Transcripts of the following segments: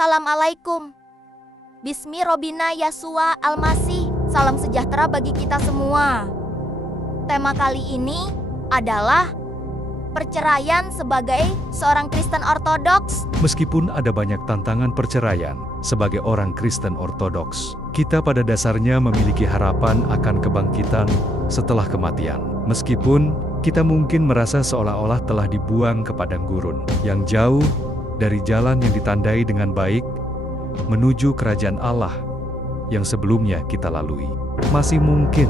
Assalamualaikum. Bismi Robina Yasua Al-Masih. Salam sejahtera bagi kita semua. Tema kali ini adalah perceraian sebagai seorang Kristen Ortodoks. Meskipun ada banyak tantangan perceraian, sebagai orang Kristen Ortodoks, kita pada dasarnya memiliki harapan akan kebangkitan setelah kematian. Meskipun kita mungkin merasa seolah-olah telah dibuang ke padang gurun yang jauh dari jalan yang ditandai dengan baik menuju kerajaan Allah yang sebelumnya kita lalui. Masih mungkin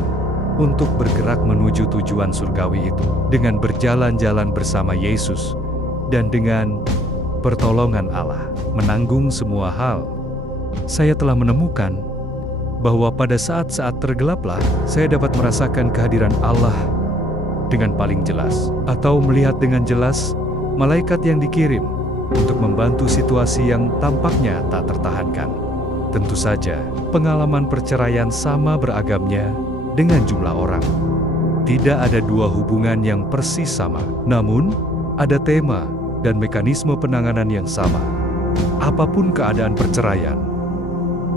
untuk bergerak menuju tujuan surgawi itu dengan berjalan-jalan bersama Yesus dan dengan pertolongan Allah menanggung semua hal. Saya telah menemukan bahwa pada saat-saat tergelaplah saya dapat merasakan kehadiran Allah dengan paling jelas, atau melihat dengan jelas malaikat yang dikirim untuk membantu situasi yang tampaknya tak tertahankan. Tentu saja, pengalaman perceraian sama beragamnya dengan jumlah orang. Tidak ada dua hubungan yang persis sama, namun ada tema dan mekanisme penanganan yang sama. Apapun keadaan perceraian,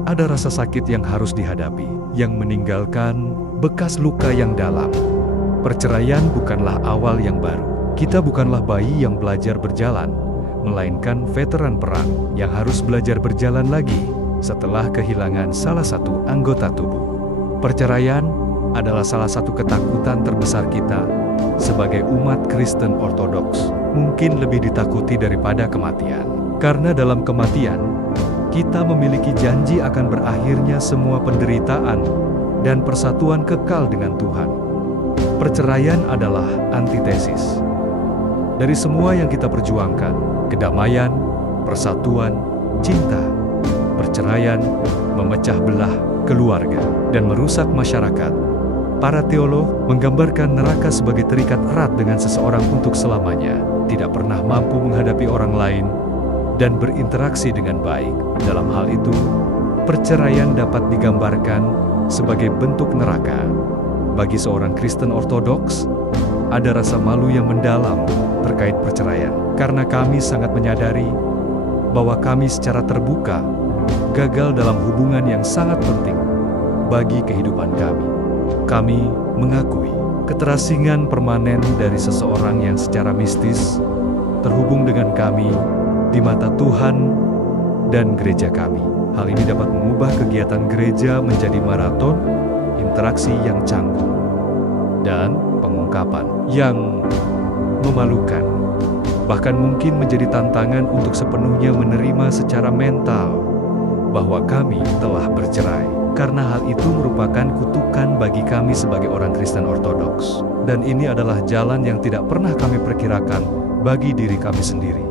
ada rasa sakit yang harus dihadapi, yang meninggalkan bekas luka yang dalam. Perceraian bukanlah awal yang baru. Kita bukanlah bayi yang belajar berjalan, melainkan veteran perang yang harus belajar berjalan lagi setelah kehilangan salah satu anggota tubuh. Perceraian adalah salah satu ketakutan terbesar kita sebagai umat Kristen Ortodoks. Mungkin lebih ditakuti daripada kematian. Karena dalam kematian, kita memiliki janji akan berakhirnya semua penderitaan dan persatuan kekal dengan Tuhan. Perceraian adalah antitesis dari semua yang kita perjuangkan. Kedamaian, persatuan, cinta. Perceraian memecah belah keluarga dan merusak masyarakat. Para teolog menggambarkan neraka sebagai terikat erat dengan seseorang untuk selamanya, tidak pernah mampu menghadapi orang lain dan berinteraksi dengan baik. Dalam hal itu, perceraian dapat digambarkan sebagai bentuk neraka. Bagi seorang Kristen Ortodoks, ada rasa malu yang mendalam terkait perceraian, karena kami sangat menyadari bahwa kami secara terbuka gagal dalam hubungan yang sangat penting bagi kehidupan kami. Kami mengakui keterasingan permanen dari seseorang yang secara mistis terhubung dengan kami di mata Tuhan dan gereja kami. Hal ini dapat mengubah kegiatan gereja menjadi maraton, interaksi yang canggung, dan pengungkapan yang memalukan. Bahkan mungkin menjadi tantangan untuk sepenuhnya menerima secara mental bahwa kami telah bercerai. Karena hal itu merupakan kutukan bagi kami sebagai orang Kristen Ortodoks. Dan ini adalah jalan yang tidak pernah kami perkirakan bagi diri kami sendiri.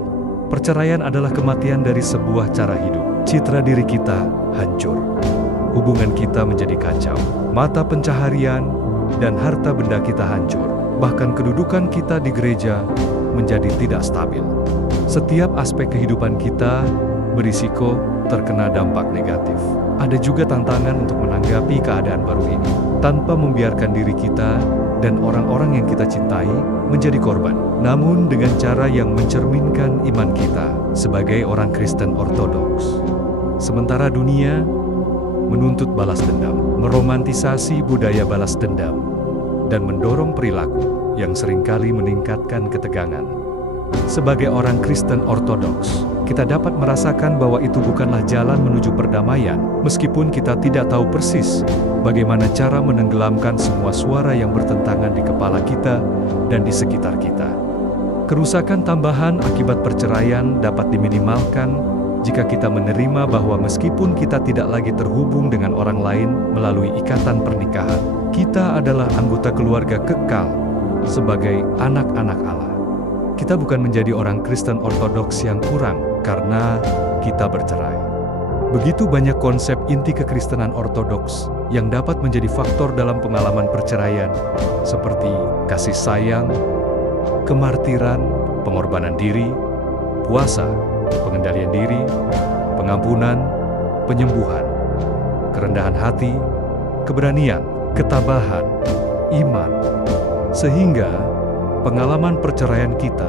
Perceraian adalah kematian dari sebuah cara hidup. Citra diri kita hancur. Hubungan kita menjadi kacau. Mata pencaharian dan harta benda kita hancur. Bahkan kedudukan kita di gereja menjadi tidak stabil. Setiap aspek kehidupan kita berisiko terkena dampak negatif. Ada juga tantangan untuk menanggapi keadaan baru ini, tanpa membiarkan diri kita dan orang-orang yang kita cintai menjadi korban, namun dengan cara yang mencerminkan iman kita sebagai orang Kristen Ortodoks. Sementara dunia menuntut balas dendam, meromantisasi budaya balas dendam, dan mendorong perilaku yang seringkali meningkatkan ketegangan. Sebagai orang Kristen Ortodoks, kita dapat merasakan bahwa itu bukanlah jalan menuju perdamaian, meskipun kita tidak tahu persis bagaimana cara menenggelamkan semua suara yang bertentangan di kepala kita dan di sekitar kita. Kerusakan tambahan akibat perceraian dapat diminimalkan jika kita menerima bahwa meskipun kita tidak lagi terhubung dengan orang lain melalui ikatan pernikahan, kita adalah anggota keluarga kekal sebagai anak-anak Allah. Kita bukan menjadi orang Kristen Ortodoks yang kurang karena kita bercerai. Begitu banyak konsep inti kekristenan Ortodoks yang dapat menjadi faktor dalam pengalaman perceraian, seperti kasih sayang, kemartiran, pengorbanan diri, puasa, pengendalian diri, pengampunan, penyembuhan, kerendahan hati, keberanian, ketabahan, iman. Sehingga pengalaman perceraian kita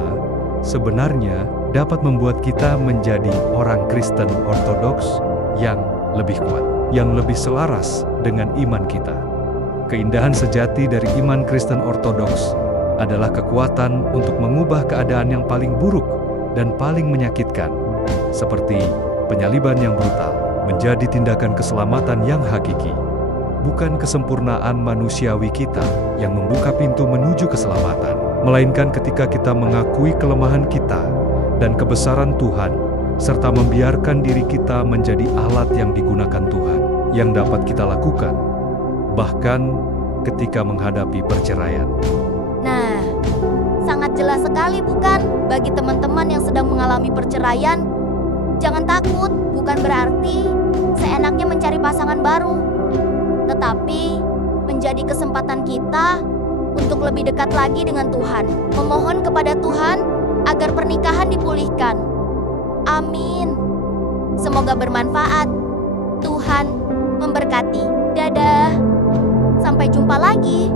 sebenarnya dapat membuat kita menjadi orang Kristen Ortodoks yang lebih kuat, yang lebih selaras dengan iman kita. Keindahan sejati dari iman Kristen Ortodoks adalah kekuatan untuk mengubah keadaan yang paling buruk dan paling menyakitkan, seperti penyaliban yang brutal, menjadi tindakan keselamatan yang hakiki. Bukan kesempurnaan manusiawi kita yang membuka pintu menuju keselamatan, melainkan ketika kita mengakui kelemahan kita dan kebesaran Tuhan, serta membiarkan diri kita menjadi alat yang digunakan Tuhan, yang dapat kita lakukan, bahkan ketika menghadapi perceraian. Nah, sangat jelas sekali bukan? Bagi teman-teman yang sedang mengalami perceraian, jangan takut, bukan berarti seenaknya mencari pasangan baru. Tetapi menjadi kesempatan kita untuk lebih dekat lagi dengan Tuhan, memohon kepada Tuhan agar pernikahan dipulihkan. Amin. Semoga bermanfaat. Tuhan memberkati. Dadah. Sampai jumpa lagi.